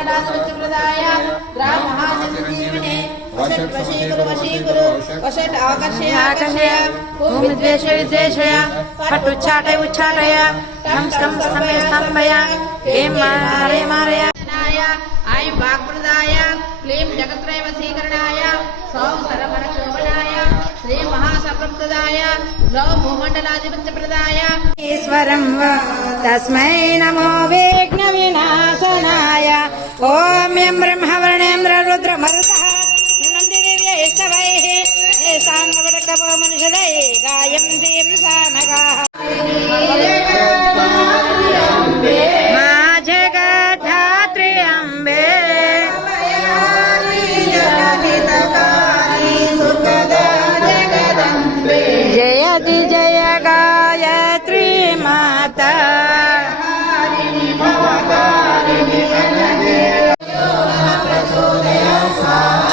मंडलाधिपत्यप्रदाय ग्राम महासंजीवने वषट् वशीकुरु वशीकुरु वषट् आकर्षय आकर्षय भूमि विद्वेषय विद्वेषय फट् उच्चाटय उच्चाटय तं स्तं स्तंभय स्तंभय हें मारय मारय आयु वाक्प्रदाय क्लीं जगत्रय वशीकरणाय सौं सरमरशोभनाय श्री महासप्रप्रदाय ग्रौ भूमण्डलाधिपत्यप्रदाय ईश्वरं वा तस्मै नमो विघ्नविनाशनाय ॐ यं ब्रह्मवर्णेन्द्र रुद्रमरुतः नन्दिदिव्यैस्तवैः येषां नवरकवो मनुषदैः गायन्तीं सानगाः मा जगद्धात्री अम्बे जयति जय गायत्री माता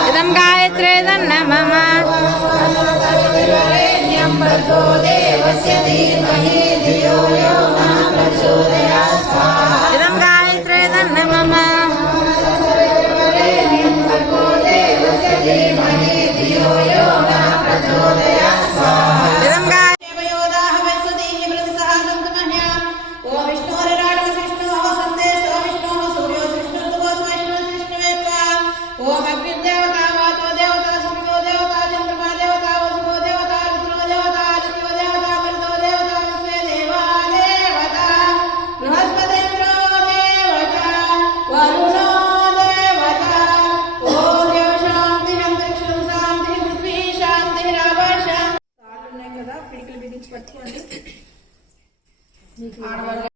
इदं गायत्री तन्नमः देवस्य धीमहि